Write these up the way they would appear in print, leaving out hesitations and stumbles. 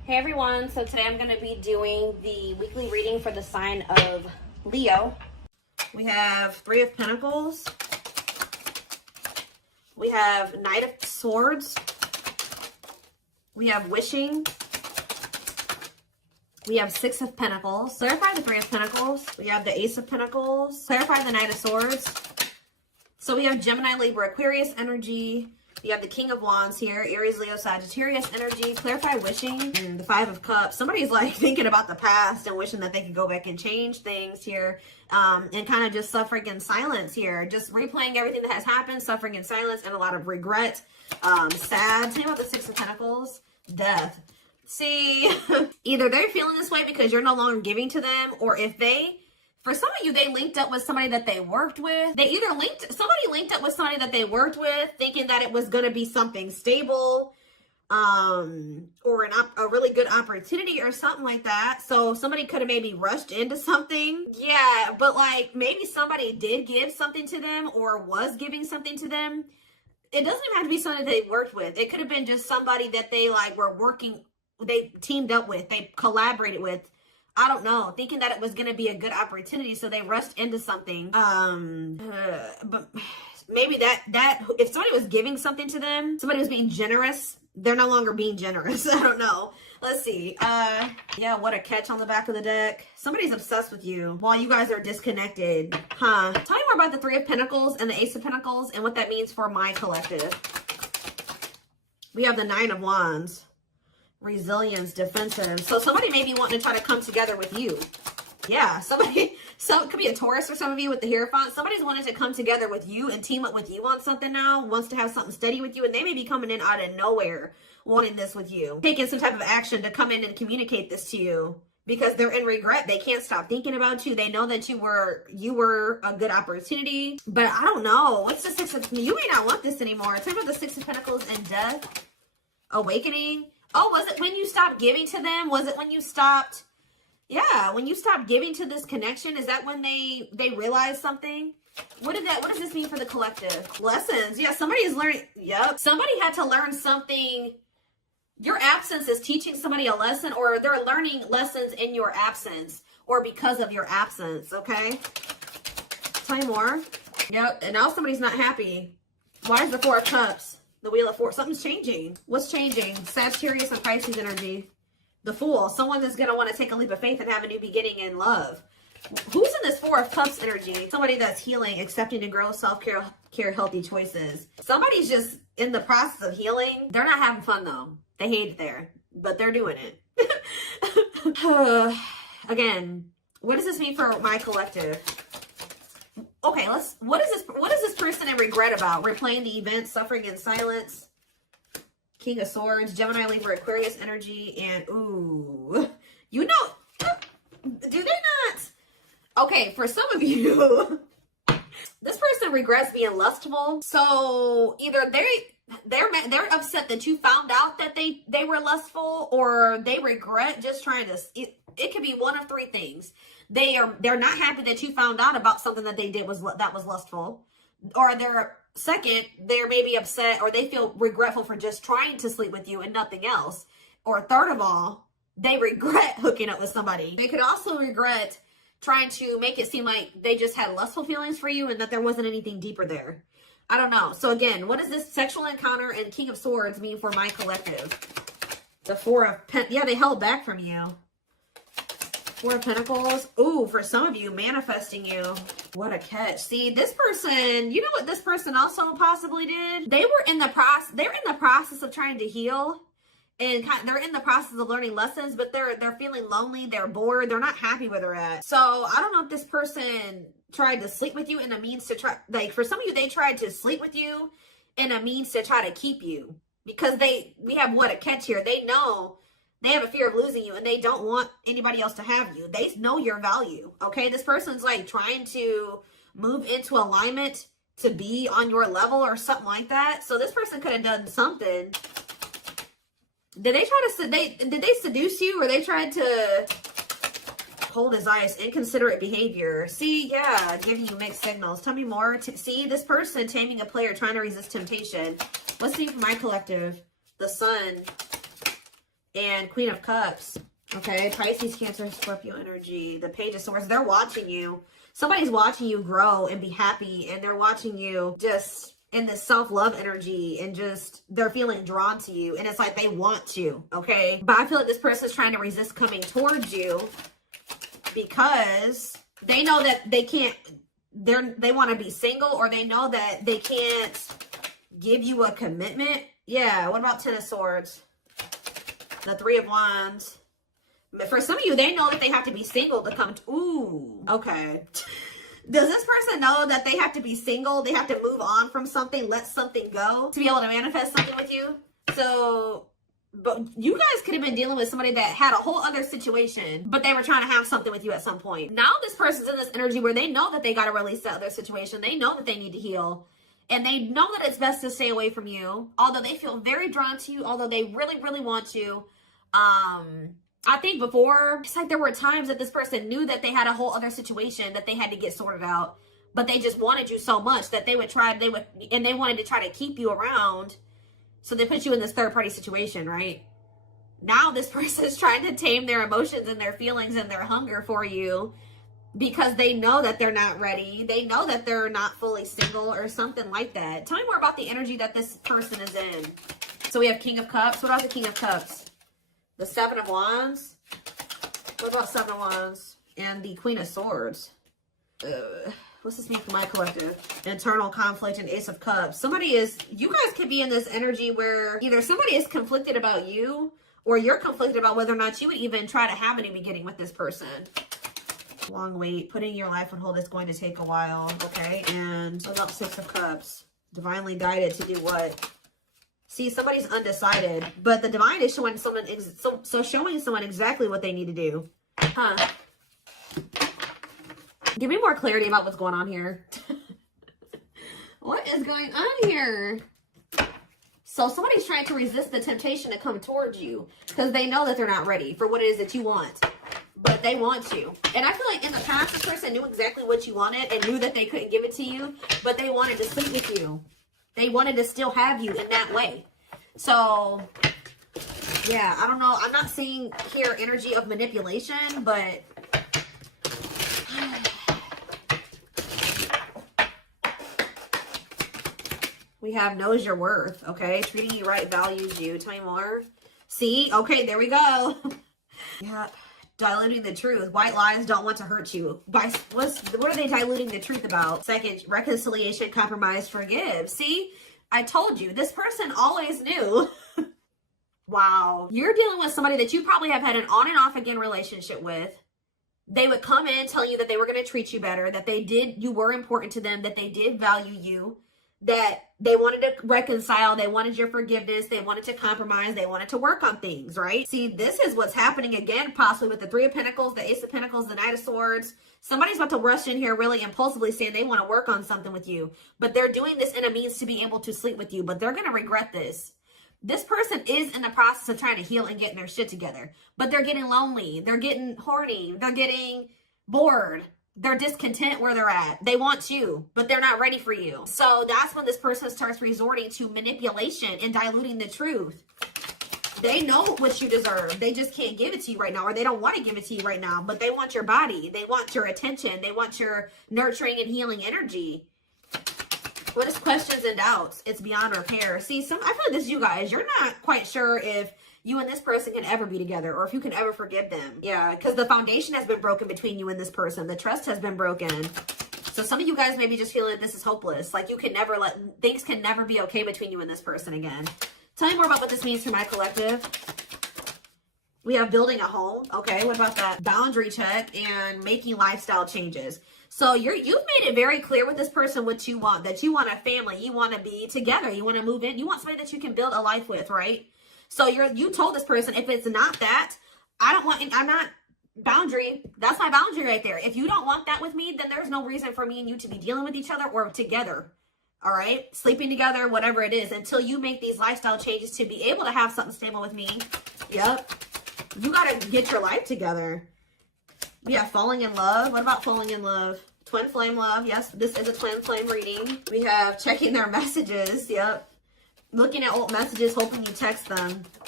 Hey everyone, so today I'm going to be doing the weekly reading for the sign of Leo. We have Three of Pentacles. We have Knight of Swords. We have Wishing. We have Six of Pentacles. Clarify the Three of Pentacles. We have the Ace of Pentacles. Clarify the Knight of Swords. So we have Gemini, Libra, Aquarius energy. You have the King of Wands here, Aries, Leo, Sagittarius energy. Clarify Wishing. And the Five of Cups. Somebody's like thinking about the past and wishing that they could go back and change things here. And kind of just suffering in silence here. Just replaying everything that has happened, suffering in silence, and a lot of regret. Sad. Tell me about the Six of Pentacles. Death. See, either they're feeling this way because you're no longer giving to them, or if they... For some of you, they linked up with somebody that they worked with. Somebody linked up with somebody that they worked with thinking that it was going to be something stable, or a really good opportunity or something like that. So somebody could have maybe rushed into something. Yeah, but like maybe somebody did give something to them or was giving something to them. It doesn't even have to be somebody they worked with. It could have been just somebody that they like were working, they teamed up with, they collaborated with. I don't know, thinking that it was going to be a good opportunity, so they rushed into something. But maybe that if somebody was giving something to them, somebody was being generous, they're no longer being generous. I don't know. Let's see. Yeah, what a catch on the back of the deck. Somebody's obsessed with you while you guys are disconnected. Huh. Tell me more about the Three of Pentacles and the Ace of Pentacles and what that means for my collective. We have the Nine of Wands. Resilience, defensive. So somebody may be wanting to try to come together with you. Yeah, it could be a Taurus for some of you with the Hierophant. Somebody's wanting to come together with you and team up with you on something now, wants to have something steady with you, and they may be coming in out of nowhere wanting this with you. Taking some type of action to come in and communicate this to you because they're in regret. They can't stop thinking about you. They know that you were a good opportunity, but I don't know. What's the Six of... You may not want this anymore. Talk about the Six of Pentacles and Death. Awakening. Oh, was it when you stopped giving to them? Was it when you stopped? Yeah, when you stopped giving to this connection, is that when they realized something? What does this mean for the collective? Lessons. Yeah, somebody is learning. Yep. Somebody had to learn something. Your absence is teaching somebody a lesson, or they're learning lessons in your absence or because of your absence, okay? Tell me more. Yep, and now somebody's not happy. Why is the Four of Cups? The Wheel of Fortune. Something's changing. What's changing? Sagittarius and Pisces energy. The Fool. Someone that's going to want to take a leap of faith and have a new beginning in love. Who's in this Four of Cups energy? Somebody that's healing, accepting to grow, self-care, healthy choices. Somebody's just in the process of healing. They're not having fun, though. They hate it there, but they're doing it. Again, what does this mean for my collective? Okay, what is this person in regret about? Replaying the event, suffering in silence. King of Swords, Gemini, Libra, Aquarius energy, and ooh. You know, do they not? Okay, for some of you, this person regrets being lustful. So either they're upset that you found out that they were lustful, or they regret just trying to, it could be one of three things. They're not happy that you found out about something that they did that was lustful, or they're maybe upset, or they feel regretful for just trying to sleep with you and nothing else. Or third of all, they regret hooking up with somebody. They could also regret trying to make it seem like they just had lustful feelings for you and that there wasn't anything deeper there. I don't know. So again, what does this sexual encounter and King of Swords mean for my collective? The Four of yeah, they held back from you. Four of Pentacles. Ooh, for some of you, manifesting you. What a catch. See, this person, you know what this person also possibly did? They're in the process of trying to heal, and they're in the process of learning lessons, but they're feeling lonely, they're bored, they're not happy where they're at. So I don't know if this person tried to sleep with you in a means to try, like for some of you, they tried to sleep with you in a means to try to keep you, because we have what a catch here. They know they have a fear of losing you, and they don't want anybody else to have you. They know your value, okay? This person's like trying to move into alignment to be on your level or something like that. So this person could have done something. Did they seduce you, or they tried to hold his eyes? Inconsiderate behavior. See, yeah, giving you mixed signals. Tell me more. See, this person taming a player, trying to resist temptation. Let's see for my collective. The Sun. and Queen of Cups. Okay, Pisces, Cancer, Scorpio energy. The Page of Swords. They're watching you. Somebody's watching you grow and be happy, and they're watching you just in this self-love energy, and just they're feeling drawn to you, and it's like they want you, okay? But I feel like this person's trying to resist coming towards you because they know that they can't, they want to be single, or they know that they can't give you a commitment. Yeah, what about Ten of Swords? The Three of Wands. But for some of you, they know that they have to be single to come to, ooh, okay. Does this person know that they have to be single? They have to move on from something, let something go to be able to manifest something with you? So, but you guys could have been dealing with somebody that had a whole other situation, but they were trying to have something with you at some point. Now this person's in this energy where they know that they got to release that other situation. They know that they need to heal. And they know that it's best to stay away from you. Although they feel very drawn to you. Although they really, really want you. I think before, it's like there were times that this person knew that they had a whole other situation that they had to get sorted out, but they just wanted you so much that they wanted to try to keep you around, so they put you in this third-party situation, right? Now this person is trying to tame their emotions and their feelings and their hunger for you because they know that they're not ready. They know that they're not fully single or something like that. Tell me more about the energy that this person is in. So we have King of Cups. What about the King of Cups? The Seven of Wands. What about Seven of Wands? And the Queen of Swords. What's this mean for my collective? Internal conflict and Ace of Cups. You guys could be in this energy where either somebody is conflicted about you, or you're conflicted about whether or not you would even try to have any beginning with this person. Long wait. Putting your life on hold is going to take a while. Okay. And what about Six of Cups? Divinely guided to do what? See, somebody's undecided, but the divine is showing someone, showing someone exactly what they need to do. Huh. Give me more clarity about what's going on here. What is going on here? So somebody's trying to resist the temptation to come towards you because they know that they're not ready for what it is that you want, but they want you. And I feel like in the past, this person knew exactly what you wanted and knew that they couldn't give it to you, but they wanted to sleep with you. They wanted to still have you in that way. So, yeah, I don't know. I'm not seeing here energy of manipulation, but we have knows your worth, okay? Treating you right, values you. Tell me more. See? Okay, there we go. Yeah. Diluting the truth. White lies don't want to hurt you. What are they diluting the truth about? Second, reconciliation, compromise, forgive. See? I told you, this person always knew. Wow. You're dealing with somebody that you probably have had an on and off again relationship with. They would come in telling you that they were going to treat you better, that you were important to them, that they did value you, that they wanted to reconcile, they wanted your forgiveness, they wanted to compromise, they wanted to work on things, right? See, this is what's happening again, possibly with the Three of Pentacles, the Ace of Pentacles, the Knight of Swords. Somebody's about to rush in here really impulsively saying they want to work on something with you, but they're doing this in a means to be able to sleep with you, but they're going to regret this. This person is in the process of trying to heal and getting their shit together, but they're getting lonely, they're getting horny, they're getting bored. They're discontent where they're at. They want you, but they're not ready for you. So that's when this person starts resorting to manipulation and diluting the truth. They know what you deserve. They just can't give it to you right now, or they don't want to give it to you right now, but they want your body. They want your attention. They want your nurturing and healing energy. What is questions and doubts? It's beyond repair. See, I feel like this is you guys. You're not quite sure if you and this person can ever be together, or if you can ever forgive them. Yeah, because the foundation has been broken between you and this person. The trust has been broken. So some of you guys may be just feeling this is hopeless. Like things can never be okay between you and this person again. Tell me more about what this means for my collective. We have building a home. Okay, what about that? Boundary check and making lifestyle changes. So you've made it very clear with this person what you want. That you want a family. You want to be together. You want to move in. You want somebody that you can build a life with, right? So you told this person, if it's not that, I'm not boundary. That's my boundary right there. If you don't want that with me, then there's no reason for me and you to be dealing with each other or together. All right. Sleeping together, whatever it is, until you make these lifestyle changes to be able to have something stable with me. Yep. You got to get your life together. Yeah. Falling in love. What about falling in love? Twin flame love. Yes. This is a twin flame reading. We have checking their messages. Yep. Looking at old messages, hoping you text them.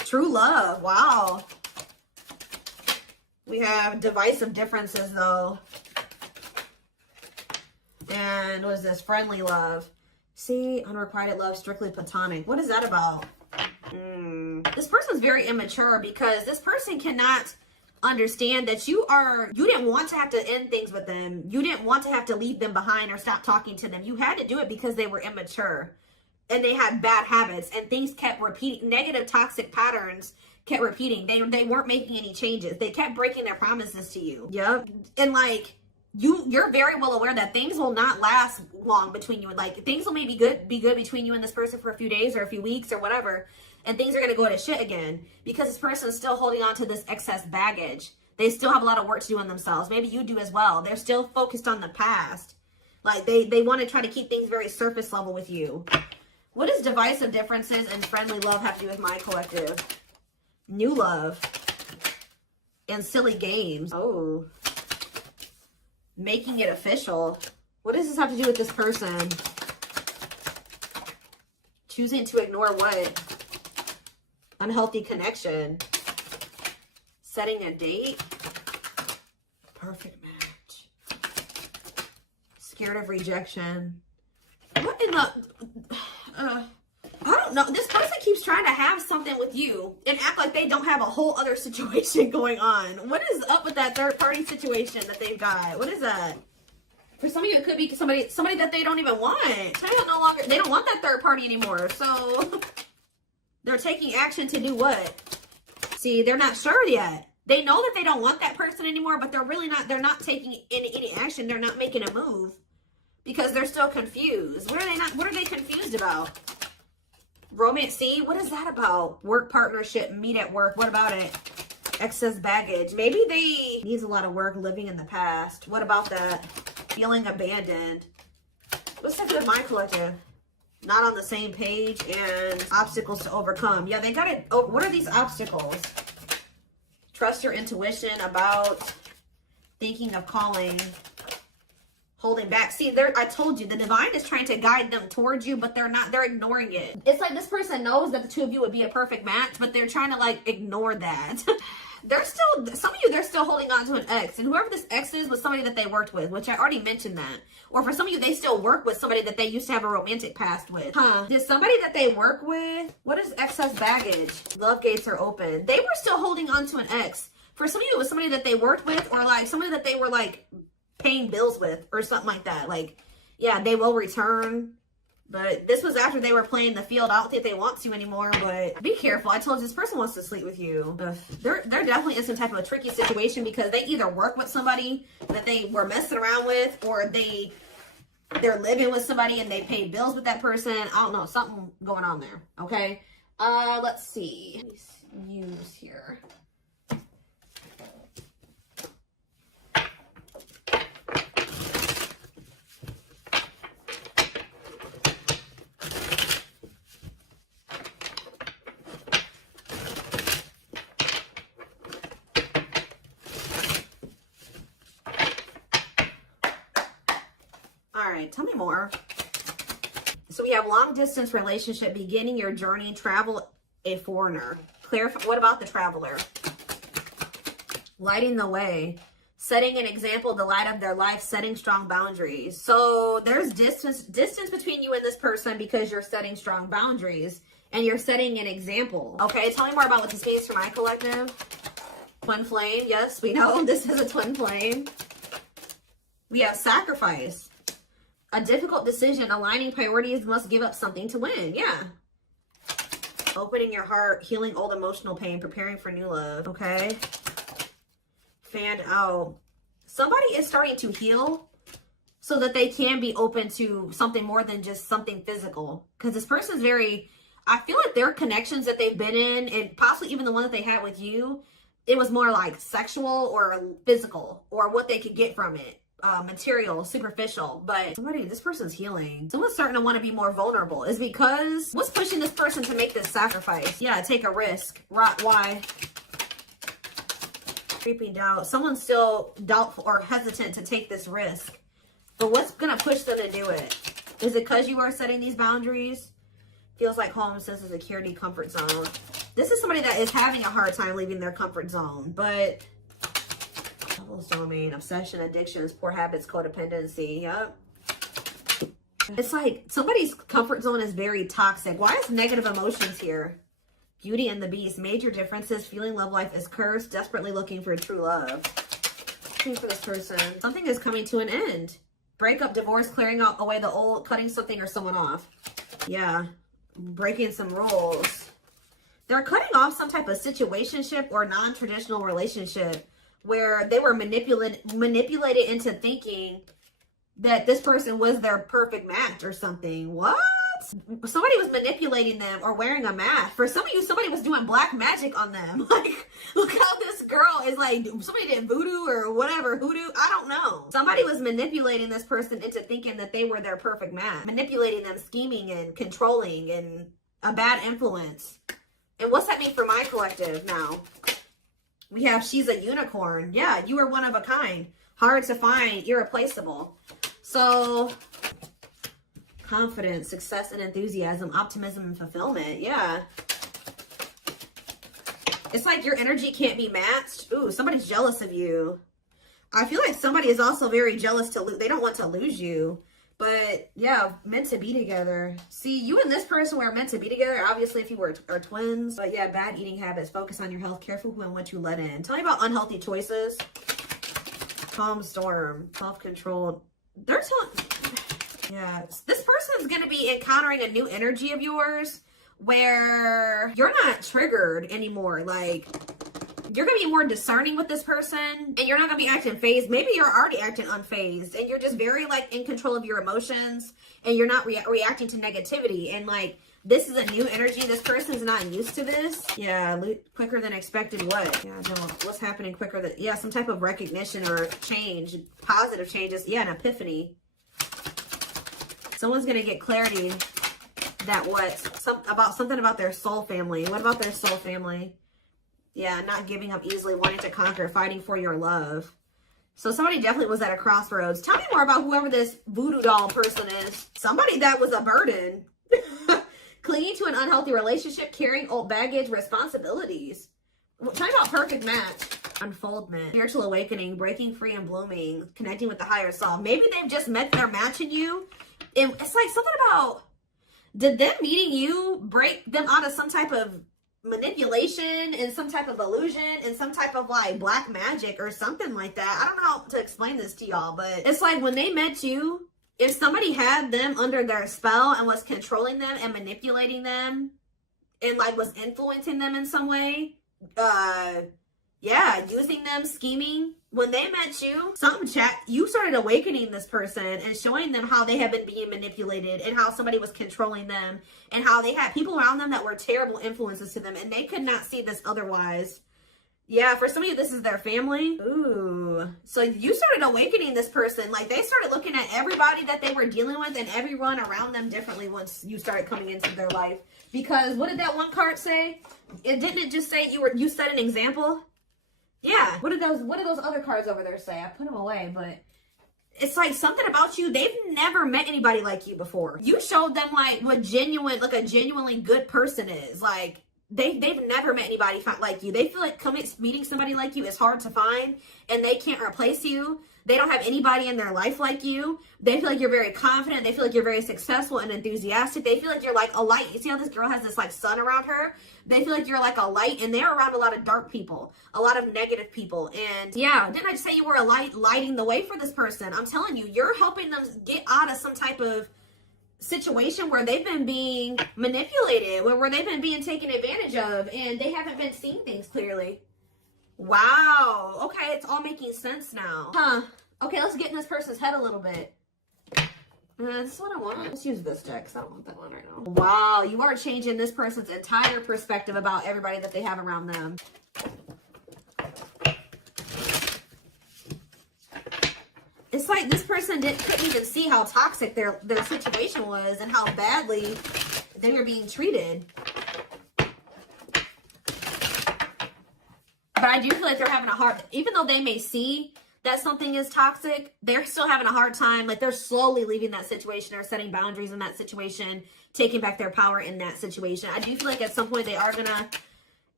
True love. Wow. We have divisive differences, though. And what is this? Friendly love. See, unrequited love, strictly platonic. What is that about? This person's very immature because this person cannot understand that you didn't want to have to end things with them. You didn't want to have to leave them behind or stop talking to them. You had to do it because they were immature and they had bad habits and things kept repeating. Negative toxic patterns kept repeating. They weren't making any changes. They kept breaking their promises to you. Yep. And like, you're very well aware that things will not last long between you. And like, things will maybe be good between you and this person for a few days or a few weeks or whatever. And things are going to go to shit again because this person is still holding on to this excess baggage. They still have a lot of work to do on themselves. Maybe you do as well. They're still focused on the past. Like they want to try to keep things very surface level with you. What does divisive differences and friendly love have to do with my collective? New love and silly games. Oh, making it official. What does this have to do with this person? Choosing to ignore what? Unhealthy connection. Setting a date. Perfect match. Scared of rejection. What in the... I don't know. This person keeps trying to have something with you and act like they don't have a whole other situation going on. What is up with that third party situation that they've got? What is that? For some of you, it could be somebody that they don't even want. They don't want that third party anymore. So they're taking action to do what? See, they're not sure yet. They know that they don't want that person anymore, but they're not taking any action. They're not making a move because they're still confused. What are they confused about? Romance, see, what is that about? Work partnership, meet at work. What about it? Excess baggage. Maybe they needs a lot of work living in the past. What about that? Feeling abandoned. What's that with my collective? Not on the same page and obstacles to overcome. Yeah, they got it. Oh, what are these obstacles? Trust your intuition about thinking of calling. Holding back. See, I told you, the divine is trying to guide them towards you, but they're ignoring it. It's like this person knows that the two of you would be a perfect match, but they're trying to like ignore that. Some of you, they're still holding on to an ex, and whoever this ex is was somebody that they worked with, which I already mentioned that. Or for some of you, they still work with somebody that they used to have a romantic past with. Did somebody that they work with, what is excess baggage? Love gates are open. They were still holding on to an ex. For some of you, it was somebody that they worked with, or like somebody that they were like paying bills with or something like that. Like, yeah, they will return, but this was after they were playing the field. I don't think they want to anymore, but be careful. I told you, this person wants to sleep with you. They're definitely in some type of a tricky situation because they either work with somebody that they were messing around with, or they're living with somebody and they pay bills with that person. I don't know, something going on there. Okay, let's see. Let me use here. Tell me more. So we have long distance relationship, beginning your journey, travel, a foreigner. Clarify. What about the traveler? Lighting the way, setting an example, the light of their life, setting strong boundaries. So there's distance between you and this person because you're setting strong boundaries and you're setting an example. Okay, tell me more about what this means for my collective. Twin flame. Yes, we know this is a twin flame. We have sacrifice. A difficult decision, aligning priorities, must give up something to win. Yeah. Opening your heart, healing old emotional pain, preparing for new love. Okay. Fanned out. Somebody is starting to heal so that they can be open to something more than just something physical. Because this person's I feel like their connections that they've been in, and possibly even the one that they had with you, it was more like sexual or physical, or what they could get from it. Material, superficial, but this person's healing. Someone's starting to want to be more vulnerable. Is because what's pushing this person to make this sacrifice? Yeah, take a risk. Why? Creeping doubt. Someone's still doubtful or hesitant to take this risk. But what's gonna push them to do it? Is it because you are setting these boundaries? Feels like home, sense of security, comfort zone. This is somebody that is having a hard time leaving their comfort zone, but devil's domain, obsession, addictions, poor habits, codependency. Yep. It's like somebody's comfort zone is very toxic. Why is negative emotions here? Beauty and the Beast, major differences, feeling love life is cursed, desperately looking for true love. Looking for this person. Something is coming to an end. Breakup, divorce, clearing out away the old, cutting something or someone off. Yeah. Breaking some rules. They're cutting off some type of situationship or non-traditional relationship where they were manipulated into thinking that this person was their perfect match or something. What? Somebody was manipulating them or wearing a mask. For some of you, somebody was doing black magic on them. Like, look how this girl is like, somebody did voodoo or whatever, hoodoo. I don't know. Somebody was manipulating this person into thinking that they were their perfect match. Manipulating them, scheming and controlling and a bad influence. And what's that mean for my collective now? We have, she's a unicorn. Yeah, you are one of a kind. Hard to find, irreplaceable. So, confidence, success and enthusiasm, optimism and fulfillment. Yeah. It's like your energy can't be matched. Ooh, somebody's jealous of you. I feel like somebody is also very jealous to lose. They don't want to lose you. But yeah, meant to be together. See, you and this person were meant to be together. Obviously, if you are twins. But yeah, bad eating habits. Focus on your health. Careful who and what you let in. Tell me about unhealthy choices. Calm storm. Self-controlled. They're telling... Yeah, this person is going to be encountering a new energy of yours where you're not triggered anymore. Like, you're going to be more discerning with this person and you're not going to be acting phased. Maybe you're already acting unfazed and you're just very, like, in control of your emotions and you're not reacting to negativity. And, like, this is a new energy. This person's not used to this. Yeah, quicker than expected what? Yeah, no, what's happening quicker than... Yeah, some type of recognition or change, positive changes. Yeah, an epiphany. Someone's going to get clarity that something about their soul family. What about their soul family? Yeah, not giving up easily, wanting to conquer, fighting for your love. So somebody definitely was at a crossroads. Tell me more about whoever this voodoo doll person is. Somebody that was a burden. Clinging to an unhealthy relationship, carrying old baggage, responsibilities. Tell me about perfect match. Unfoldment, spiritual awakening, breaking free and blooming, connecting with the higher self. Maybe they've just met their match in you. It's like something about, did them meeting you break them out of some type of manipulation and some type of illusion and some type of like black magic or something like that? I don't know how to explain this to y'all, but it's like when they met you, if somebody had them under their spell and was controlling them and manipulating them and like was influencing them in some way, yeah, using them, scheming. When they met you, you started awakening this person and showing them how they have been being manipulated and how somebody was controlling them and how they had people around them that were terrible influences to them and they could not see this otherwise. Yeah, for some of you, this is their family. Ooh. So you started awakening this person. Like, they started looking at everybody that they were dealing with and everyone around them differently once you started coming into their life. Because what did that one card say? Didn't it just say you set an example? Yeah. What did those other cards over there say? I put them away, but it's like something about you. They've never met anybody like you before. You showed them like a genuinely good person is. Like, they've never met anybody like you. They feel like meeting somebody like you is hard to find and they can't replace you. They don't have anybody in their life like you. They feel like you're very confident. They feel like you're very successful and enthusiastic. They feel like you're like a light. You see how this girl has this like sun around her? They feel like you're like a light and they're around a lot of dark people, a lot of negative people. And yeah, didn't I just say you were a light, lighting the way for this person? I'm telling you, you're helping them get out of some type of situation where they've been being manipulated, where they've been being taken advantage of and they haven't been seeing things clearly. Wow. Okay, it's all making sense now. Huh. Okay, let's get in this person's head a little bit. This is what I want. Let's use this deck because I don't want that one right now. Wow, you are changing this person's entire perspective about everybody that they have around them. It's like this person couldn't even see how toxic their situation was and how badly they were being treated. But I do feel like they're having a hard, even though they may see that something is toxic, they're still having a hard time. Like, they're slowly leaving that situation or setting boundaries in that situation, taking back their power in that situation. I do feel like at some point they are going to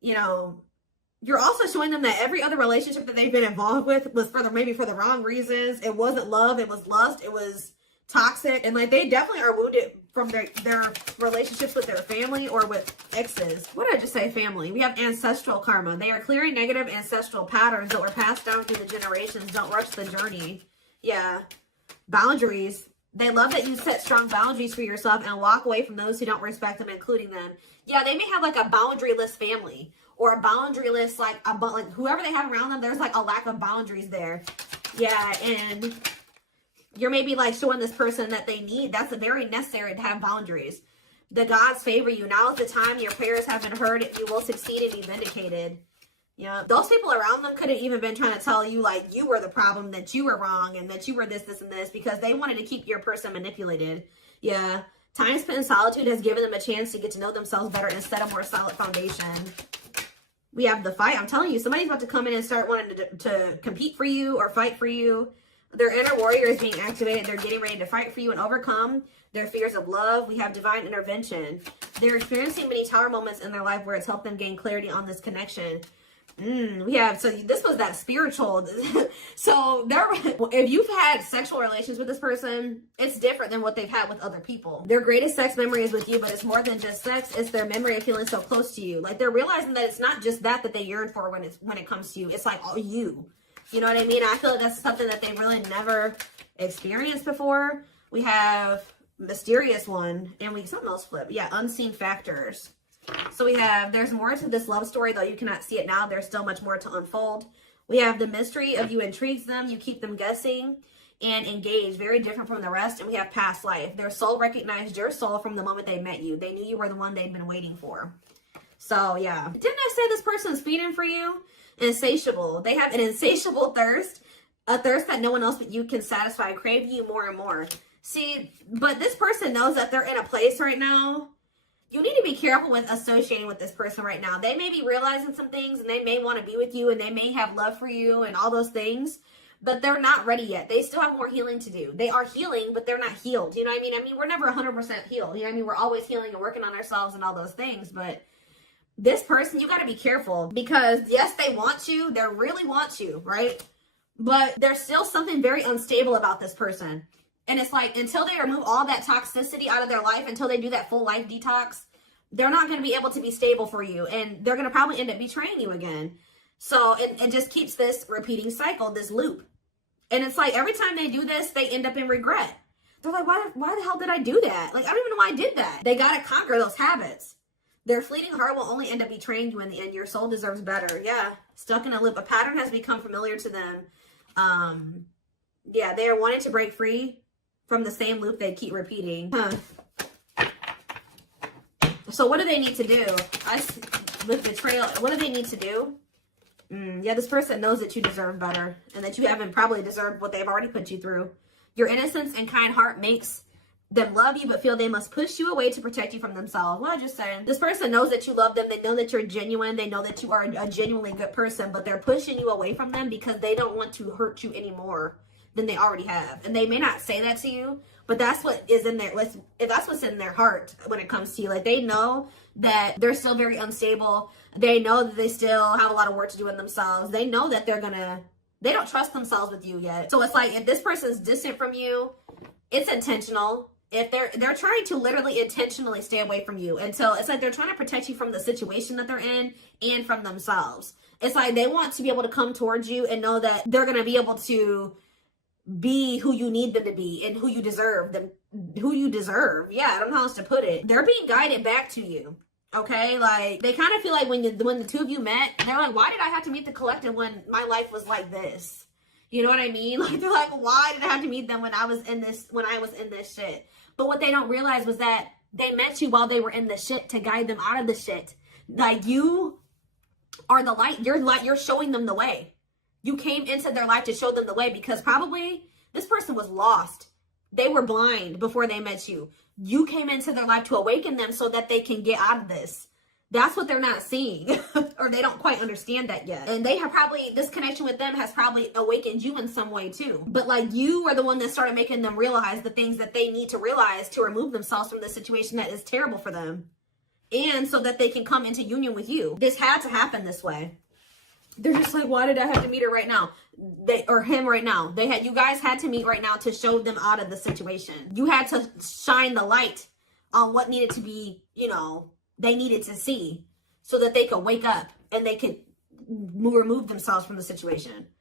you know, you're also showing them that every other relationship that they've been involved with was maybe for the wrong reasons. It wasn't love, it was lust, it was toxic. And like, they definitely are wounded from their relationships with their family or with exes. What did I just say? Family. We have ancestral karma. They are clearing negative ancestral patterns that were passed down through the generations. Don't rush the journey. Yeah. Boundaries. They love that you set strong boundaries for yourself and walk away from those who don't respect them, including them. Yeah, they may have like a boundaryless family or a boundaryless, like whoever they have around them, there's like a lack of boundaries there. Yeah, and you're maybe like showing this person that they need. That's very necessary to have boundaries. The gods favor you. Now is the time your prayers have been heard. You will succeed and be vindicated. Yeah, those people around them could have even been trying to tell you like you were the problem, that you were wrong, and that you were this, and this, because they wanted to keep your person manipulated. Yeah, time spent in solitude has given them a chance to get to know themselves better and set a more solid foundation. We have the fight. I'm telling you, somebody's about to come in and start wanting to compete for you or fight for you. Their inner warrior is being activated. They're getting ready to fight for you and overcome their fears of love. We have divine intervention. They're experiencing many tower moments in their life where it's helped them gain clarity on this connection. We have, so this was that spiritual. So if you've had sexual relations with this person, it's different than what they've had with other people. Their greatest sex memory is with you, but it's more than just sex. It's their memory of feeling so close to you. Like, they're realizing that it's not just that they yearn for when it comes to you. It's like all you. You know what I mean? I feel like that's something that they really never experienced before. We have mysterious one, and something else flip. Yeah, unseen factors. So we have, there's more to this love story, though you cannot see it now. There's still much more to unfold. We have the mystery of you intrigues them. You keep them guessing and engaged. Very different from the rest. And we have past life. Their soul recognized your soul from the moment they met you. They knew you were the one they'd been waiting for. So, yeah. Didn't I say this person's feeding for you? Insatiable. They have an insatiable thirst. A thirst that no one else but you can satisfy. Crave you more and more. See, but this person knows that they're in a place right now. You need to be careful with associating with this person right now. They may be realizing some things, and they may want to be with you, and they may have love for you and all those things, but they're not ready yet. They still have more healing to do. They are healing, but they're not healed. You know what I mean? I mean, we're never 100% healed. You know what I mean? We're always healing and working on ourselves and all those things, but this person, you got to be careful, because yes, they want you. They really want you, right? But there's still something very unstable about this person. And it's like, until they remove all that toxicity out of their life, until they do that full life detox, they're not going to be able to be stable for you. And they're going to probably end up betraying you again. So it just keeps this repeating cycle, this loop. And it's like, every time they do this, they end up in regret. They're like, why the hell did I do that? Like, I don't even know why I did that. They got to conquer those habits. Their fleeting heart will only end up betraying you in the end. Your soul deserves better. Yeah. Stuck in a loop. A pattern has become familiar to them. Yeah, they are wanting to break free from the same loop they keep repeating. So what do they need to do? With betrayal, what do they need to do? Yeah, this person knows that you deserve better, and that you haven't probably deserved what they've already put you through. Your innocence and kind heart makes them love you, but feel they must push you away to protect you from themselves. What I just said. This person knows that you love them. They know that you're genuine. They know that you are a genuinely good person, but they're pushing you away from them because they don't want to hurt you anymore than they already have. And they may not say that to you, but that's what is in there. That's what's in their heart when it comes to you. Like, they know that they're still very unstable. They know that they still have a lot of work to do in themselves. They know that they don't trust themselves with you yet. So it's like, if this person's distant from you, it's intentional. If they're trying to literally intentionally stay away from you until it's like they're trying to protect you from the situation that they're in and from themselves. It's like they want to be able to come towards you and know that they're going to be able to be who you need them to be and who you deserve them, who you deserve. Yeah, I don't know how else to put it. They're being guided back to you. Okay, like, they kind of feel like when the two of you met, they're like, why did I have to meet the collective when my life was like this? You know what I mean? Like, they're like, why did I have to meet them when I was in this shit? But what they don't realize was that they met you while they were in the shit to guide them out of the shit. Like, you are the light. You're showing them the way. You came into their life to show them the way, because probably this person was lost. They were blind before they met you. You came into their life to awaken them so that they can get out of this. That's what they're not seeing, or they don't quite understand that yet. And they have probably, this connection with them has probably awakened you in some way too. But like, you are the one that started making them realize the things that they need to realize to remove themselves from the situation that is terrible for them. and so that they can come into union with you. This had to happen this way. They're just like, why did I have to meet her right now? Or him right now. You guys had to meet right now to show them out of the situation. You had to shine the light on what needed to be, you know, they needed to see so that they could wake up and they could remove themselves from the situation.